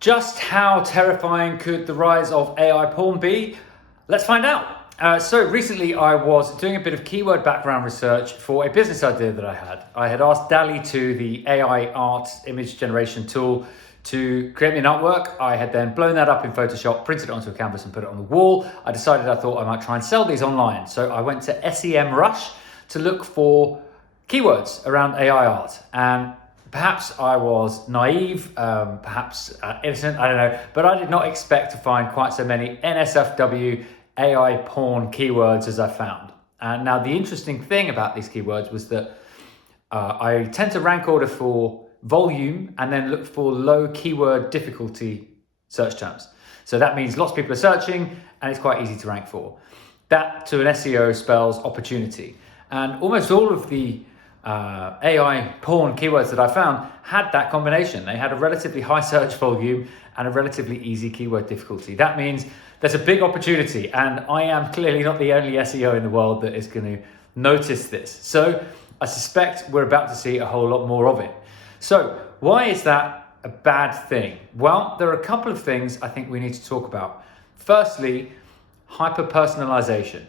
Just how terrifying could the rise of AI porn be? Let's find out. So recently I was doing a bit of keyword background research for a business idea that I had. I had asked DALL-E 2, the AI art image generation tool, to create me an artwork. I had then blown that up in Photoshop, printed it onto a canvas and put it on the wall. I decided I thought I might try and sell these online. So I went to SEMrush to look for keywords around AI art. And perhaps I was naive, perhaps innocent, I don't know, but I did not expect to find quite so many NSFW AI porn keywords as I found. And now the interesting thing about these keywords was that I tend to rank order for volume and then look for low keyword difficulty search terms. So that means lots of people are searching and it's quite easy to rank for. That to an SEO spells opportunity. And almost all of the AI porn keywords that I found had that combination. They had a relatively high search volume and a relatively easy keyword difficulty. That means there's a big opportunity, and I am clearly not the only SEO in the world that is going to notice this. So I suspect we're about to see a whole lot more of it. So why is that a bad thing? Well, there are a couple of things I think we need to talk about. Firstly, hyper-personalization.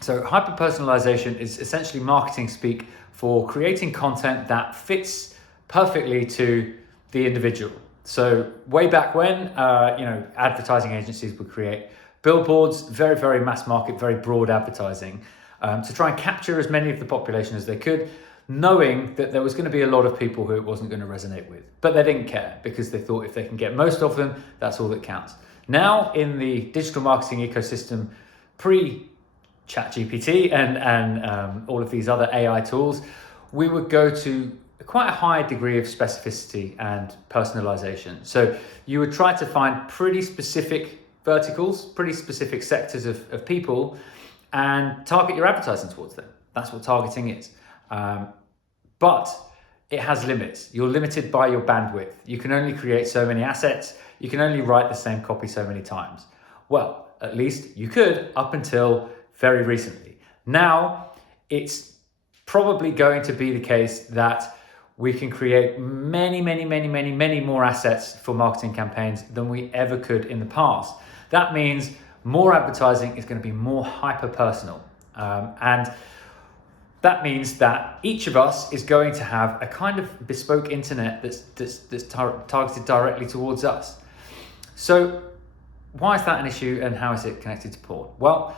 So hyper-personalization is essentially marketing speak for creating content that fits perfectly to the individual. So way back when, advertising agencies would create billboards, very, very mass market, very broad advertising, to try and capture as many of the population as they could, knowing that there was going to be a lot of people who it wasn't going to resonate with. But they didn't care because they thought if they can get most of them, that's all that counts. Now in the digital marketing ecosystem, pre-ChatGPT and all of these other AI tools, we would go to quite a high degree of specificity and personalization. So you would try to find pretty specific verticals, pretty specific sectors of people and target your advertising towards them. That's what targeting is. But it has limits. You're limited by your bandwidth. You can only create so many assets. You can only write the same copy so many times. Well, at least you could up until very recently. Now, it's probably going to be the case that we can create many more assets for marketing campaigns than we ever could in the past. That means more advertising is going to be more hyper-personal. And that means that each of us is going to have a kind of bespoke internet that's targeted directly towards us. So why is that an issue and how is it connected to porn? Well,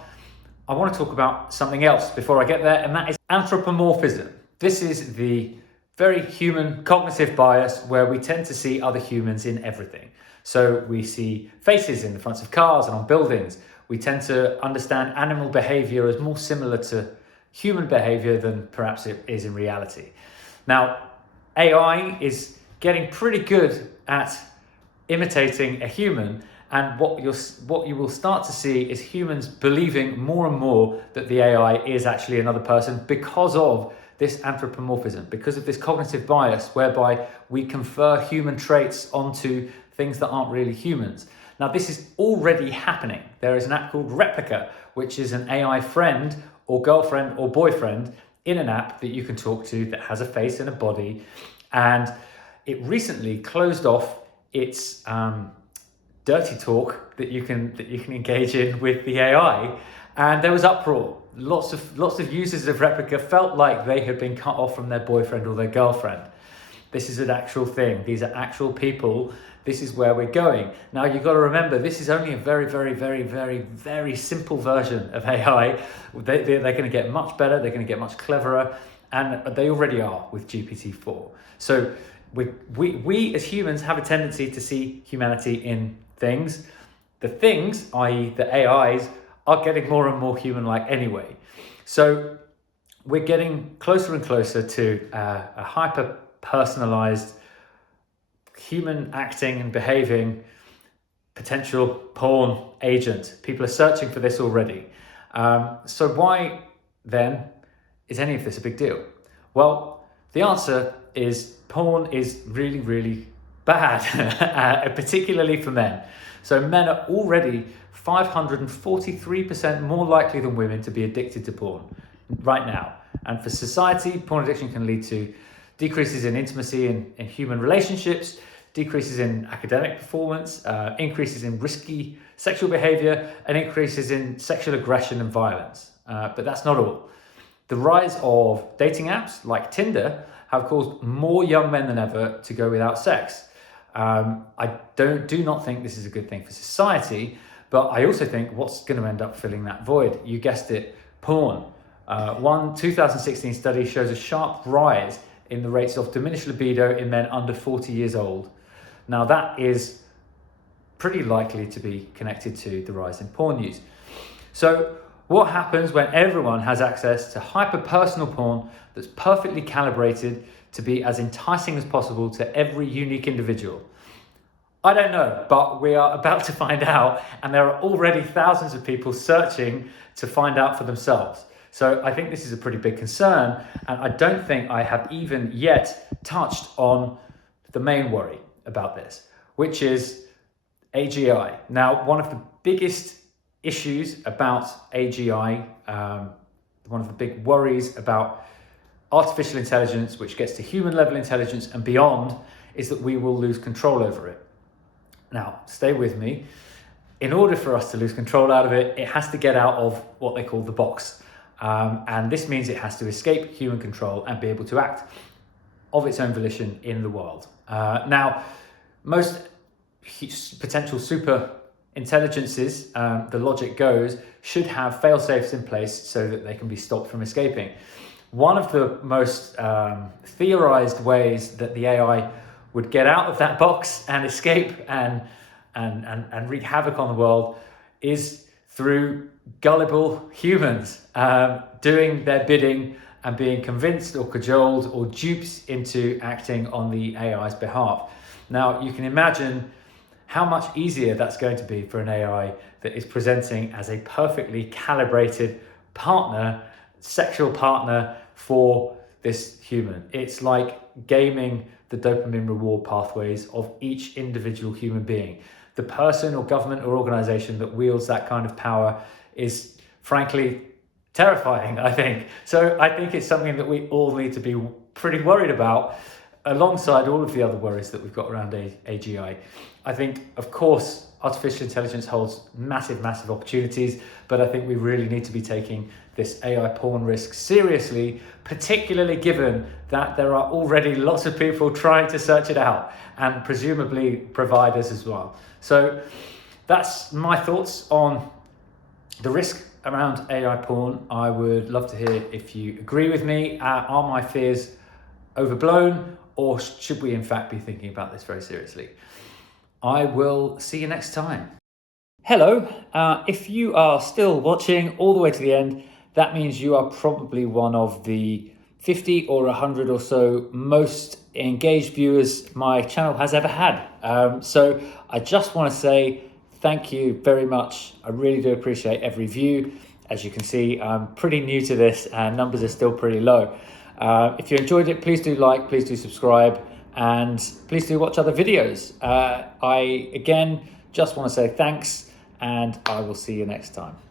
I want to talk about something else before I get there, and that is anthropomorphism. This is the very human cognitive bias where we tend to see other humans in everything. So we see faces in the fronts of cars and on buildings. We tend to understand animal behavior as more similar to human behavior than perhaps it is in reality. Now, AI is getting pretty good at imitating a human, and what you will start to see is humans believing more and more that the AI is actually another person because of this anthropomorphism, because of this cognitive bias whereby we confer human traits onto things that aren't really humans. Now, this is already happening. There is an app called Replica, which is an AI friend or girlfriend or boyfriend in an app that you can talk to that has a face and a body. And it recently closed off its dirty talk that you can engage in with the AI, and there was uproar. Lots of users of Replica felt like they had been cut off from their boyfriend or their girlfriend. This is an actual thing. These are actual people. This is where we're going. Now you've got to remember, this is only a very simple version of AI. They're going to get much better. They're going to get much cleverer, and they already are with GPT-4. So we as humans have a tendency to see humanity in things. The things, i.e. the AIs, are getting more and more human-like anyway. So we're getting closer and closer to a hyper-personalized, human acting and behaving potential porn agent. People are searching for this already. So why then is any of this a big deal? Well, the answer is porn is really bad, particularly for men. So men are already 543% more likely than women to be addicted to porn right now. And for society, porn addiction can lead to decreases in intimacy in human relationships, decreases in academic performance, increases in risky sexual behavior, and increases in sexual aggression and violence. But that's not all. The rise of dating apps like Tinder have caused more young men than ever to go without sex. I do not think this is a good thing for society, but I also think what's going to end up filling that void, you guessed it, porn. One 2016 study shows a sharp rise in the rates of diminished libido in men under 40 years old. Now that is pretty likely to be connected to the rise in porn use. So what happens when everyone has access to hyper-personal porn that's perfectly calibrated to be as enticing as possible to every unique individual? I don't know, but we are about to find out, and there are already thousands of people searching to find out for themselves. So I think this is a pretty big concern, and I don't think I have even yet touched on the main worry about this, which is AGI. Now, one of the biggest issues about AGI, one of the big worries about artificial intelligence, which gets to human level intelligence and beyond, is that we will lose control over it. Now, stay with me. In order for us to lose control out of it, it has to get out of what they call the box. And this means it has to escape human control and be able to act of its own volition in the world. Now, most potential super intelligences, the logic goes, should have fail-safes in place so that they can be stopped from escaping. One of the most theorized ways that the AI would get out of that box and escape and wreak havoc on the world is through gullible humans doing their bidding and being convinced or cajoled or duped into acting on the AI's behalf. Now, you can imagine how much easier that's going to be for an AI that is presenting as a perfectly calibrated partner, sexual partner for this human. It's like gaming the dopamine reward pathways of each individual human being. The person or government or organization that wields that kind of power is frankly terrifying, I think. So I think it's something that we all need to be pretty worried about, alongside all of the other worries that we've got around AGI. I think, of course, artificial intelligence holds massive opportunities, but I think we really need to be taking this AI porn risk seriously, particularly given that there are already lots of people trying to search it out, and presumably providers as well. So that's my thoughts on the risk around AI porn. I would love to hear if you agree with me. Are my fears overblown, or should we in fact be thinking about this very seriously? I will see you next time. Hello, if you are still watching all the way to the end, that means you are probably one of the 50 or 100 or so most engaged viewers my channel has ever had. So I just want to say thank you very much. I really do appreciate every view. As you can see, I'm pretty new to this and numbers are still pretty low. If you enjoyed it, please do like, please do subscribe, and please do watch other videos. I, again, just want to say thanks, and I will see you next time.